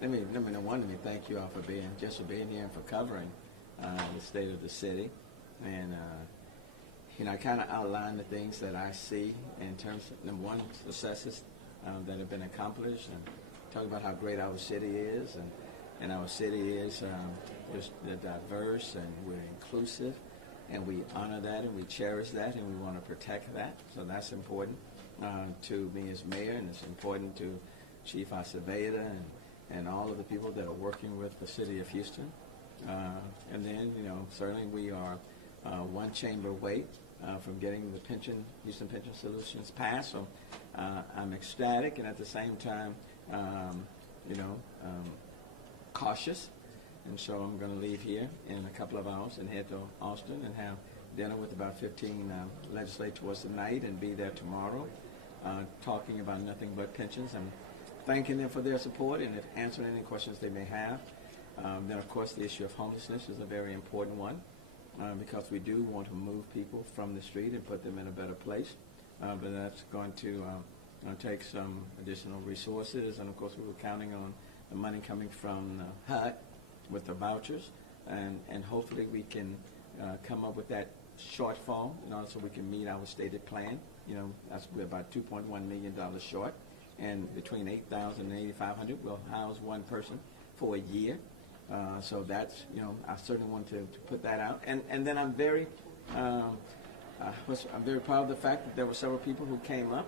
let me thank you all for being here and for covering the state of the city, and I kind of outlined the things that I see in terms of number one, successes that have been accomplished, and talk about how great our city is, and our city is diverse, and we're inclusive, and we honor that and we cherish that, and we want to protect that. So that's important to me as mayor, and it's important to Chief Acevedo and all of the people that are working with the city of Houston. And then, certainly we are one chamber away from getting the Houston Pension Solutions passed. So I'm ecstatic and at the same time, cautious. And so I'm going to leave here in a couple of hours and head to Austin and have dinner with about 15 legislators tonight and be there tomorrow talking about nothing but pensions and thanking them for their support and answering any questions they may have. Then, of course, the issue of homelessness is a very important one because we do want to move people from the street and put them in a better place. But that's going to take some additional resources. And, of course, we were counting on the money coming from HUD with the vouchers. And hopefully we can come up with that shortfall, so we can meet our stated plan. We're about $2.1 million short. And between 8,000 and 8,500, we'll house one person for a year. So that's, I certainly want to put that out. And then I'm very proud of the fact that there were several people who came up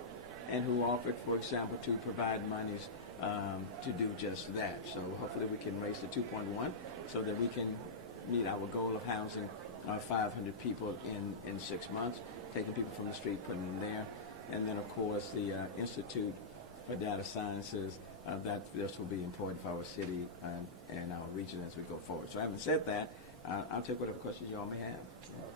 and who offered, for example, to provide monies to do just that. So hopefully we can raise the 2.1 so that we can meet our goal of housing 500 people in 6 months, taking people from the street, putting them there. And then, of course, the Institute for Data Sciences, that this will be important for our city and our region as we go forward. So having said that, I'll take whatever questions you all may have.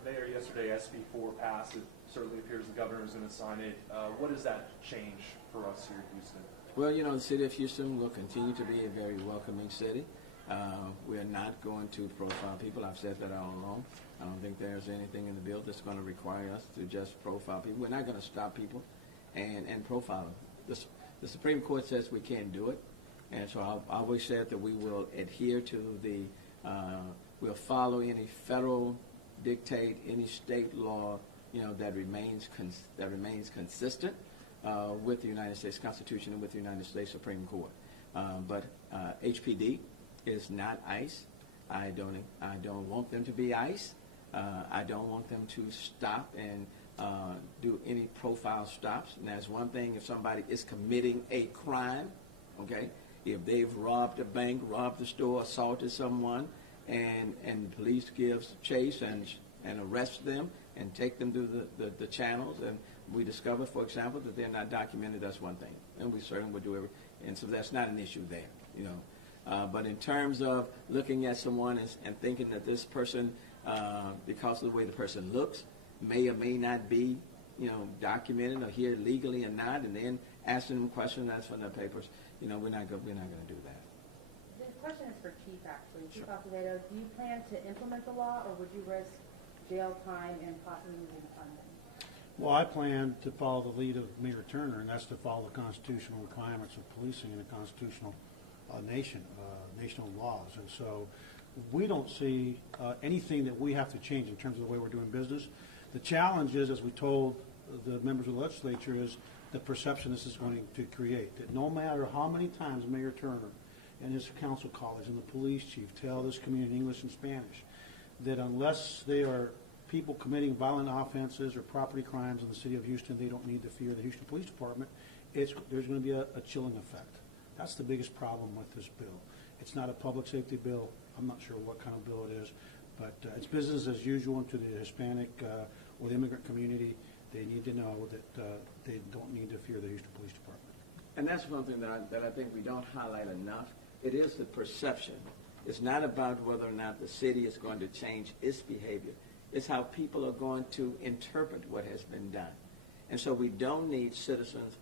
Mayor, yesterday SB 4 passed. It certainly appears the governor is going to sign it. What does that change for us here in Houston? Well, the city of Houston will continue to be a very welcoming city. We're not going to profile people. I've said that all along. I don't think there's anything in the bill that's going to require us to just profile people. We're not going to stop people and profile them. The Supreme Court says we can't do it, and so I've always said that we will adhere to we'll follow any federal dictate, any state law, that remains consistent with the United States Constitution and with the United States Supreme Court. But HPD is not ICE. I don't want them to be ICE. I don't want them to stop and do any profile stops. And that's one thing if somebody is committing a crime, okay? If they've robbed a bank, robbed a store, assaulted someone, and the police gives chase and arrest them and take them through the channels, and we discover, for example, that they're not documented, that's one thing. And we certainly would do everything. And so that's not an issue there, But in terms of looking at someone and thinking that this person, because of the way the person looks, may or may not be, documented or here legally or not, and then asking them questions, that's from their papers. We're not going to do that. This question is for Chief, actually. Chief Acevedo, do you plan to implement the law, or would you risk jail time and possibly losing funding? Well, I plan to follow the lead of Mayor Turner, and that's to follow the constitutional requirements of policing in a constitutional national laws. And so we don't see anything that we have to change in terms of the way we're doing business. The challenge is, as we told the members of the legislature, is the perception this is going to create. That no matter how many times Mayor Turner and his council colleagues and the police chief tell this community in English and Spanish that unless they are people committing violent offenses or property crimes in the city of Houston, they don't need to fear the Houston Police Department, there's going to be a chilling effect. That's the biggest problem with this bill. It's not a public safety bill. I'm not sure what kind of bill it is, but it's business as usual to the Hispanic or the immigrant community. They need to know that they don't need to fear the Houston Police Department. And that's one thing that I think we don't highlight enough. It is the perception. It's not about whether or not the city is going to change its behavior. It's how people are going to interpret what has been done. And so we don't need citizens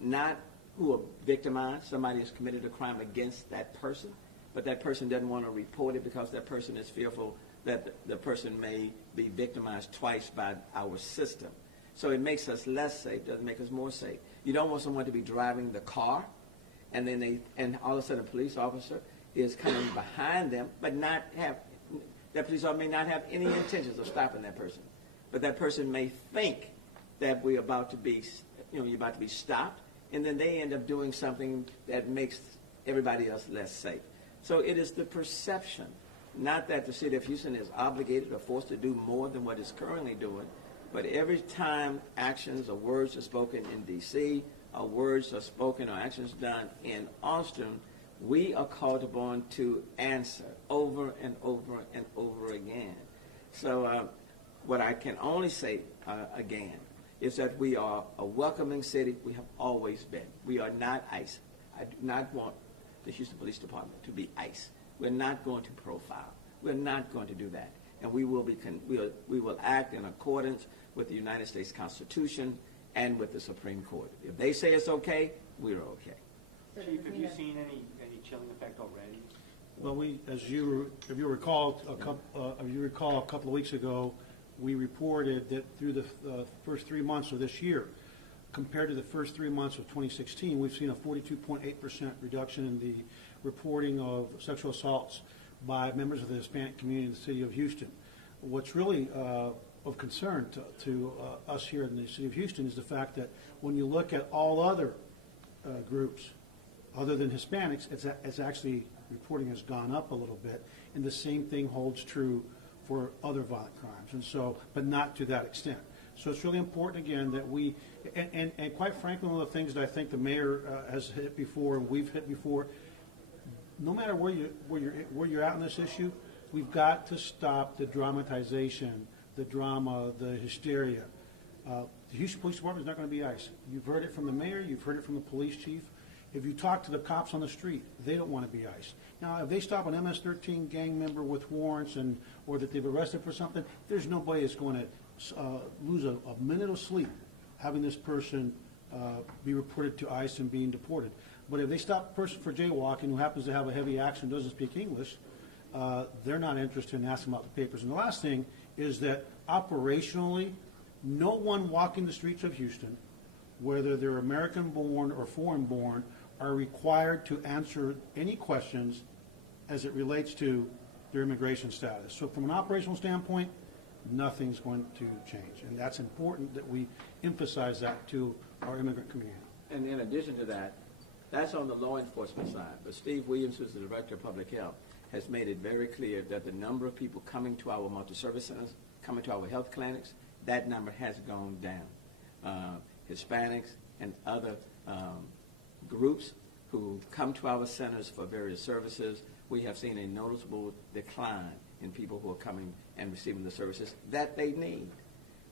not who are victimized. Somebody has committed a crime against that person, but that person doesn't want to report it because that person is fearful that the person may be victimized twice by our system. So it makes us less safe, doesn't make us more safe. You don't want someone to be driving the car and then and all of a sudden a police officer is coming behind them, but that police officer may not have any intentions of stopping that person, but that person may think that you're about to be stopped, and then they end up doing something that makes everybody else less safe. So it is the perception, not that the city of Houston is obligated or forced to do more than what it's currently doing, but every time actions or words are spoken in D.C., or words are spoken or actions done in Austin, we are called upon to answer over and over and over again. So what I can only say again is that we are a welcoming city. We have always been. We are not ICE. I do not want the Houston Police Department to be ICE. We're not going to profile. We're not going to do that. And we will act in accordance with the United States Constitution and with the Supreme Court. If they say it's okay, we're okay. So Chief, have you seen any chilling effect already? Well, if you recall a couple of weeks ago, we reported that through the first 3 months of this year, compared to the first 3 months of 2016, we've seen a 42.8% reduction in the reporting of sexual assaults by members of the Hispanic community in the city of Houston. What's really of concern to us here in the city of Houston is the fact that when you look at all other groups, other than Hispanics, it's actually reporting has gone up a little bit, and the same thing holds true for other violent crimes, and so, but not to that extent. So it's really important again that we, and quite frankly, one of the things that I think the mayor has hit before and we've hit before, no matter where you're at on this issue, we've got to stop the dramatization, the drama, the hysteria. The Houston Police Department is not going to be ICE. You've heard it from the mayor. You've heard it from the police chief. If you talk to the cops on the street, they don't want to be ICE. Now, if they stop an MS-13 gang member with warrants or that they've arrested for something, there's nobody that's going to lose a minute of sleep having this person be reported to ICE and being deported. But if they stop a person for jaywalking who happens to have a heavy accent, doesn't speak English, they're not interested in asking about the papers. And the last thing is that operationally, no one walking the streets of Houston, whether they're American-born or foreign-born, are required to answer any questions as it relates to their immigration status. So from an operational standpoint, nothing's going to change. And that's important that we emphasize that to our immigrant community. And in addition to that, that's on the law enforcement side. But Steve Williams, who's the Director of Public Health, has made it very clear that the number of people coming to our multi-service centers, coming to our health clinics, that number has gone down. Hispanics and other groups who come to our centers for various services, we have seen a noticeable decline in people who are coming and receiving the services that they need.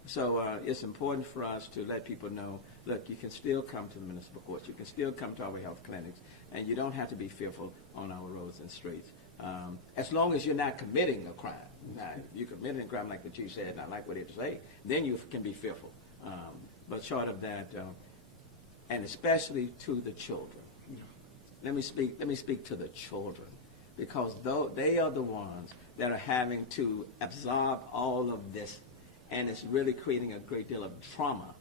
So it's important for us to let people know, look, you can still come to the municipal courts, you can still come to our health clinics, and you don't have to be fearful on our roads and streets. As long as you're not committing a crime. Now, if you're committing a crime like the chief said, and I like what he had to say, then you can be fearful. But short of that, and especially to the children. Let me speak to the children, because they are the ones that are having to absorb all of this, and it's really creating a great deal of trauma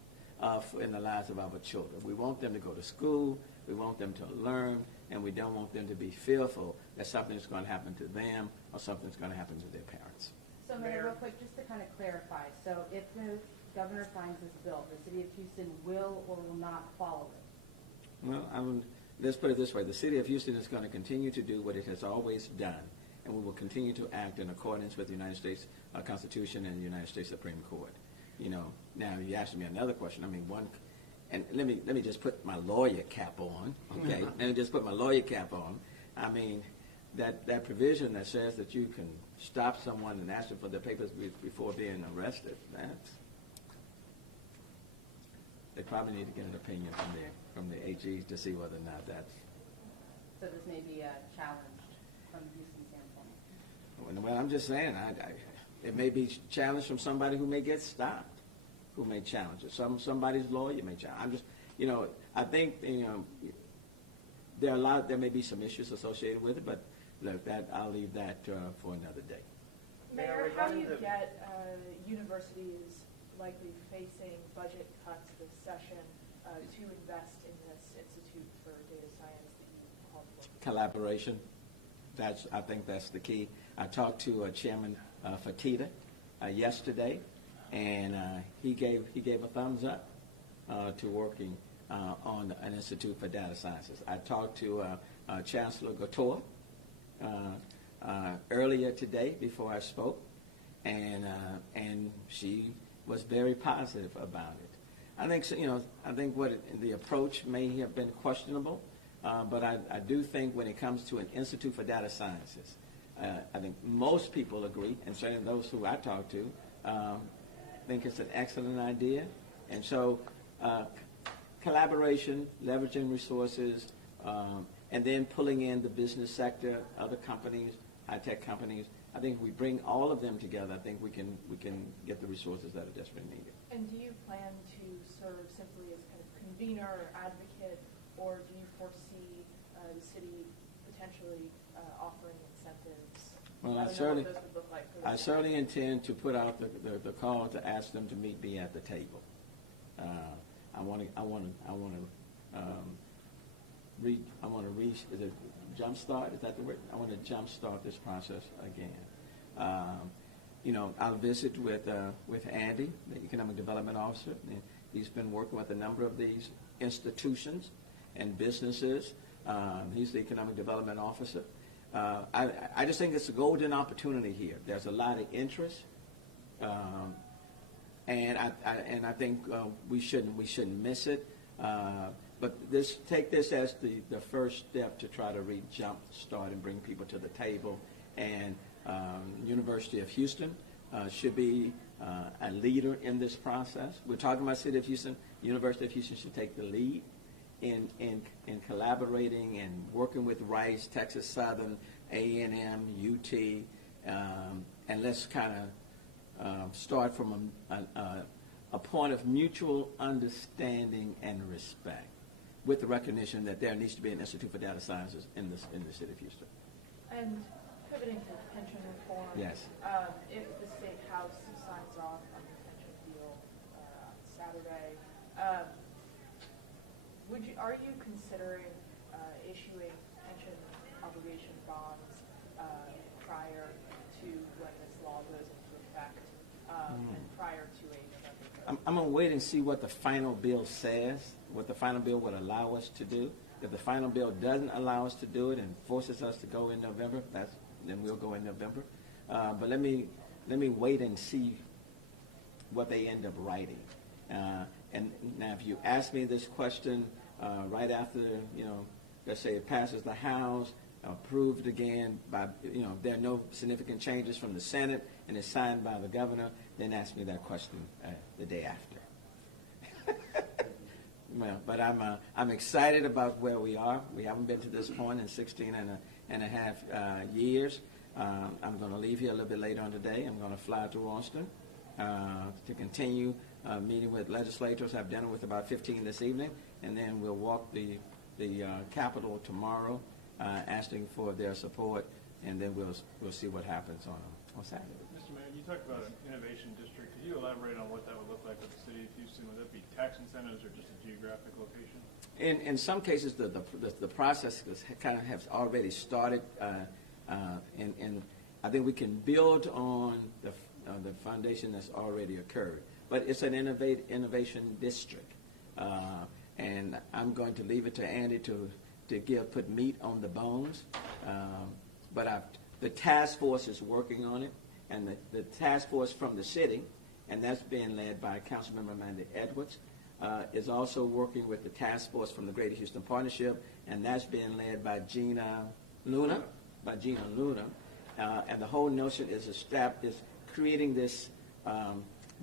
in the lives of our children. We want them to go to school, we want them to learn, and we don't want them to be fearful that something's going to happen to them or something's going to happen to their parents. So, Mayor, real quick, just to kind of clarify, so if the governor signs this bill, the city of Houston will or will not follow it? Well, let's put it this way. The city of Houston is going to continue to do what it has always done, and we will continue to act in accordance with the United States Constitution and the United States Supreme Court. You know, now you asked me another question. I mean, and let me just put my lawyer cap on, okay? Let me just put my lawyer cap on. I mean, that provision that says that you can stop someone and ask them for their papers before being arrested, they probably need to get an opinion from the AGs to see whether or not that's. So this may be challenged from the Houston standpoint. Well, I'm just saying, it may be challenged from somebody who may get stopped, who may challenge it. Somebody's lawyer may challenge. I'm just, I think, there may be some issues associated with it, but look, I'll leave that for another day. Mayor, how do you get universities likely facing budget cuts this session to invest in this Institute for Data Science that collaboration. I think that's the key. I talked to Chairman Fatita yesterday, and he gave a thumbs up to working on an Institute for Data Sciences. I talked to Chancellor Gator earlier today before I spoke, and she was very positive about it. I think the approach may have been questionable, but I do think when it comes to an Institute for Data Sciences, I think most people agree, and certainly those who I talk to, think it's an excellent idea. And so collaboration, leveraging resources, and then pulling in the business sector, other companies, high-tech companies. I think if we bring all of them together, I think we can get the resources that are desperately needed. And do you plan to serve simply as kind of convener or advocate, or do you foresee the city potentially offering incentives? Well, I certainly intend to put out the call to ask them to meet me at the table. I want to jumpstart? Is that the word? I want to jumpstart this process again. I'll visit with Andy, the Economic Development Officer. And he's been working with a number of these institutions and businesses. He's the Economic Development Officer. I just think it's a golden opportunity here. There's a lot of interest, and I think we shouldn't miss it. But take this as the first step to try to jump start and bring people to the table. And University of Houston should be a leader in this process. We're talking about City of Houston. University of Houston should take the lead in collaborating and working with Rice, Texas Southern, A&M, UT, and let's kind of start from a point of mutual understanding and respect, with the recognition that there needs to be an Institute for Data Sciences in the City of Houston. And pivoting to pension reform, yes. If the State House signs off on the pension deal on Saturday, are you considering issuing pension obligation bonds prior to when this law goes into effect and prior to a November 3rd? I'm going to wait and see what the final bill says, what the final bill would allow us to do. If the final bill doesn't allow us to do it and forces us to go in November, then we'll go in November. But let me wait and see what they end up writing. And now, if you ask me this question right after, let's say it passes the House, approved again by, there are no significant changes from the Senate, and it's signed by the governor, then ask me that question the day after. Well, but I'm excited about where we are. We haven't been to this point in 16 and a half years. I'm going to leave here a little bit later on today. I'm going to fly to Austin to continue meeting with legislators. I have dinner with about 15 this evening, and then we'll walk the Capitol tomorrow, asking for their support, and then we'll see what happens on Saturday. Mr. Mayor, you talked about an innovation district. Could you elaborate on what that would look like with the city of Houston? Would that be tax incentives or just a geographic location? In some cases, the process has already started, and I think we can build on the foundation that's already occurred. But it's an innovation district, and I'm going to leave it to Andy to put meat on the bones. But the task force is working on it, and the task force from the city, and that's being led by Councilmember Amanda Edwards, is also working with the task force from the Greater Houston Partnership, and that's being led by Gina Luna. And the whole notion is creating this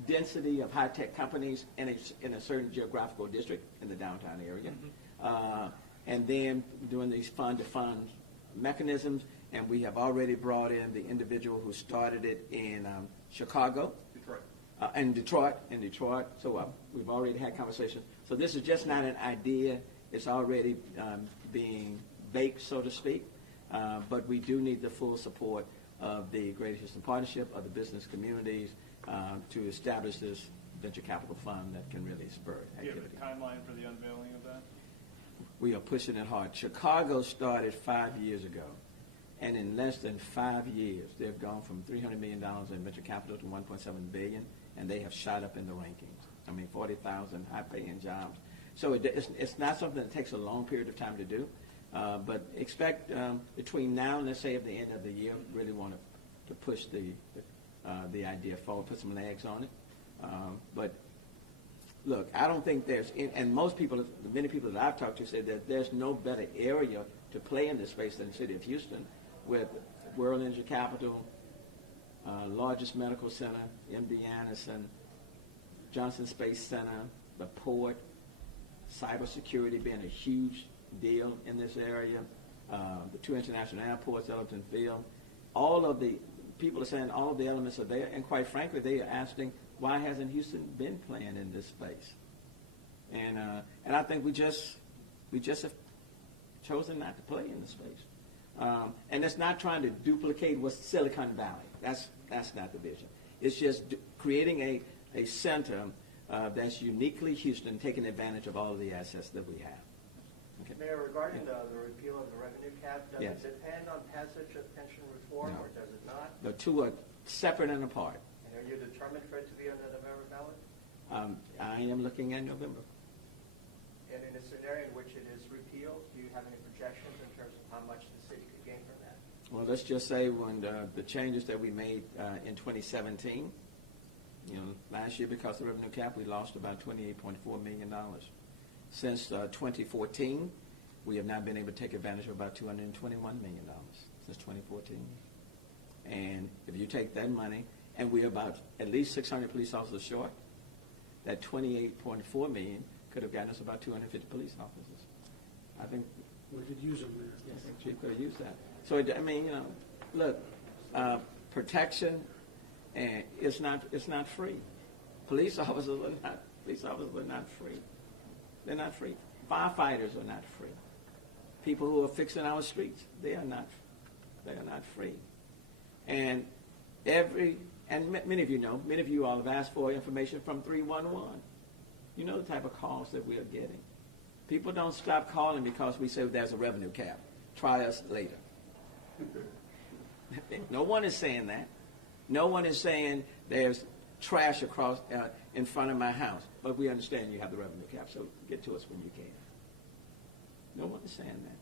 density of high-tech companies in a certain geographical district in the downtown area. And then doing these fund-to-fund mechanisms, and we have already brought in the individual who started it in Chicago. Detroit. In Detroit. So we've already had conversations. So this is just not an idea. It's already being baked, so to speak. But we do need the full support of the Greater Houston Partnership, of the business communities, to establish this venture capital fund that can really spur activity. Do you have a timeline for the unveiling of that? we are pushing it hard. Chicago started 5 years ago, and in less than 5 years, they've gone from $300 million in venture capital to $1.7 billion, and they have shot up in the rankings. I mean, 40,000 high-paying jobs. So it's not something that takes a long period of time to do, but expect between now and, let's say, at the end of the year, really want to push the idea forward, put some legs on it. But look, I don't think there's, and most people, many people that I've talked to say that there's no better area to play in this space than the city of Houston, with World Energy Capital, largest medical center, MD Anderson, Johnson Space Center, the port, cybersecurity being a huge deal in this area, the 2 international airports, Ellington Field. All of the people are saying all of the elements are there, and quite frankly, they are asking, why hasn't Houston been playing in this space? And I think we just have chosen not to play in this space. And it's not trying to duplicate what's Silicon Valley. That's not the vision. It's just creating a center that's uniquely Houston, taking advantage of all of the assets that we have. Okay. Mayor, regarding the repeal of the revenue cap, does Yes. it depend on passage of pension reform, No. or does it not? The two are separate and apart. And are you determined for it to be on the November ballot? I am looking at November. And in a scenario in which it is repealed, do you have any projections in terms of how much the city could gain from that? Well, let's just say when the changes that we made in 2017, last year because of the revenue cap, we lost about $28.4 million. Since 2014, we have now been able to take advantage of about $221 million since 2014. And if you take that money, and we're about at least 600 police officers short, that $28.4 million could have gotten us about 250 police officers. I think We could use them there. yes, we could have used that. So, look, protection, and it's not free. Police officers are not free. They're not free. Firefighters are not free. People who are fixing our streets, they are not free. And many of you know, many of you all have asked for information from 311. You know the type of calls that we are getting. People don't stop calling because we say there's a revenue cap. Try us later. No one is saying that. No one is saying there's trash across in front of my house. But we understand you have the revenue cap, so get to us when you can. No one is saying that.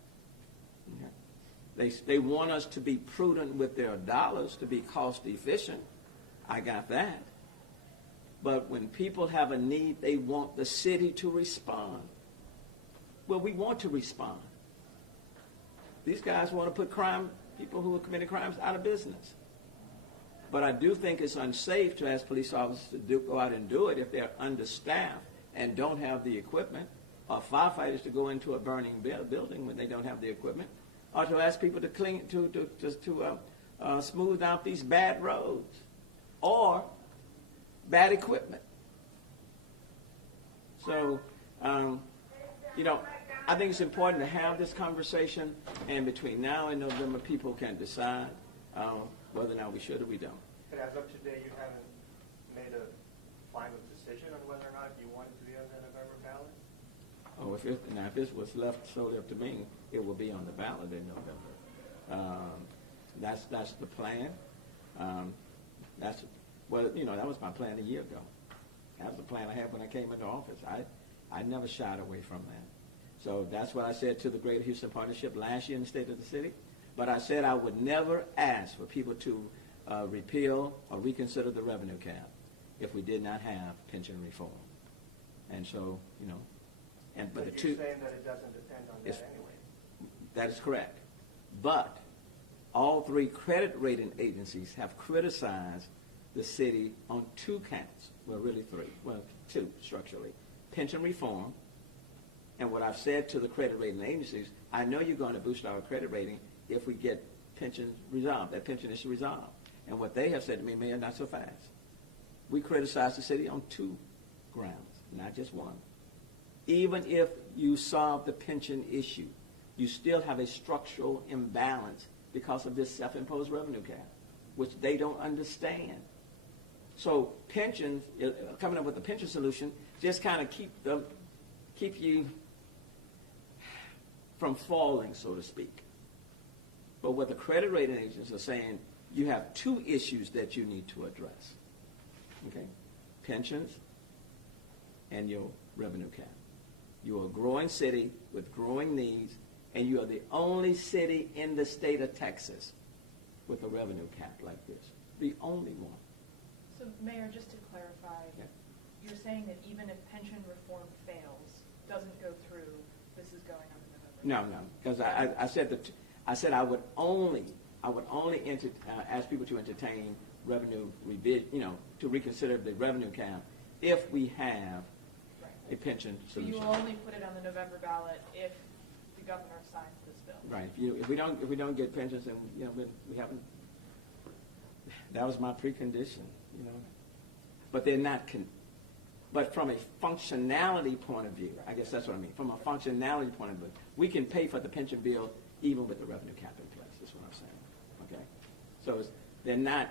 Okay. They want us to be prudent with their dollars, to be cost efficient. I got that. But when people have a need, they want the city to respond. Well, we want to respond. These guys want to put people who are committing crimes out of business. But I do think it's unsafe to ask police officers to go out and do it if they're understaffed and don't have the equipment, or firefighters to go into a burning building when they don't have the equipment, or to ask people to smooth out these bad roads or bad equipment. So, I think it's important to have this conversation, and between now and November, people can decide whether or not we should or we don't. But as of today, you haven't made a final decision on whether or not you want it to be on the November ballot? Oh, if it was left solely up to me, it will be on the ballot in November. That's the plan. That was my plan a year ago. That was the plan I had when I came into office. I never shied away from that. So that's what I said to the Greater Houston Partnership last year in the State of the City. But I said I would never ask for people to repeal or reconsider the revenue cap if we did not have pension reform. And so, but you're saying that it doesn't depend on that anyway. That is correct. But all three credit rating agencies have criticized the city on 2 counts. Well, really 3. Well, 2 structurally. Pension reform. And what I've said to the credit rating agencies, I know you're going to boost our credit rating if we get pensions resolved, that pension issue resolved. And what they have said to me, Mayor, not so fast. We criticize the city on 2 grounds, not just 1. Even if you solve the pension issue, you still have a structural imbalance because of this self-imposed revenue cap, which they don't understand. So pensions, coming up with a pension solution, just kind of keep you from falling, so to speak. But what the credit rating agencies are saying, you have two issues that you need to address. Okay? Pensions and your revenue cap. You're a growing city with growing needs, and you are the only city in the state of Texas with a revenue cap like this. The only one. So, Mayor, just to clarify, Yeah. you're saying that even if pension reform fails, doesn't go through, this is going on in November? No, because I said I would only ask people to entertain revenue to reconsider the revenue cap if we have a pension So solution. you will only put it on the November ballot if the governor signs this bill? Right. If we don't get pensions, then we haven't. That was my precondition, But they're not. But from a functionality point of view, I guess that's what I mean. From a functionality point of view, we can pay for the pension bill even with the revenue cap in place. Is what I'm saying. Okay. So they're not.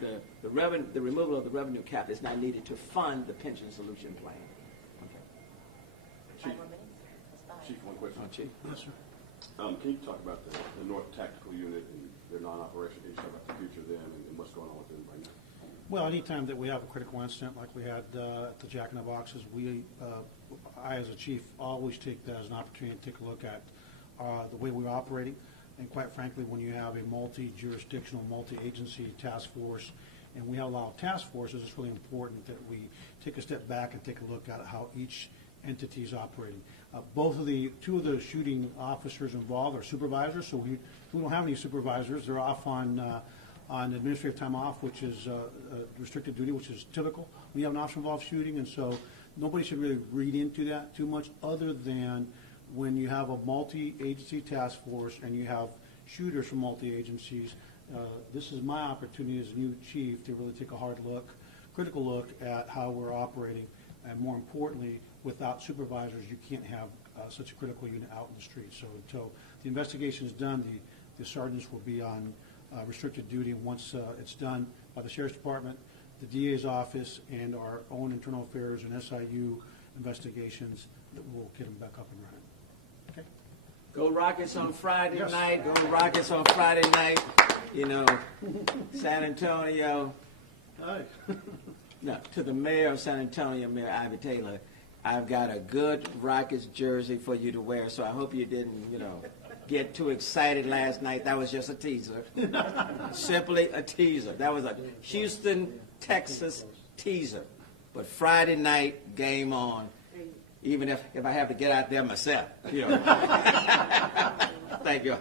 The removal of the revenue cap is not needed to fund the pension solution plan. Okay. Chief, one question. Chief. Yes, sir. Can you talk about the North Tactical Unit and their non-operation? Can you talk about the future of them and what's going on with them right now? Well, anytime that we have a critical incident like we had at the Jack in the Boxes, I as a chief always take that as an opportunity to take a look at the way we're operating. And quite frankly, when you have a multi-jurisdictional, multi-agency task force, and we have a lot of task forces, it's really important that we take a step back and take a look at how each entity is operating. Two of the shooting officers involved are supervisors, so we don't have any supervisors. They're off on administrative time off, which is restricted duty, which is typical. We have an officer-involved shooting, and so nobody should really read into that too much, other than when you have a multi-agency task force and you have shooters from multi-agencies. This is my opportunity as a new chief to really take a critical look at how we're operating, and more importantly, without supervisors, you can't have such a critical unit out in the street. So until the investigation is done, the sergeants will be on restricted duty, and once it's done by the Sheriff's Department, the DA's office, and our own internal affairs and SIU investigations, we'll get them back up and running. Okay? Go Rockets on Friday Yes. night. Go Rockets on Friday night. San Antonio. Hi. No, to the mayor of San Antonio, Mayor Ivy Taylor, I've got a good Rockets jersey for you to wear, so I hope you didn't, get too excited last night. That was just a teaser. Simply a teaser. That was a Houston, Texas teaser. But Friday night, game on, even if I have to get out there myself. Thank you all.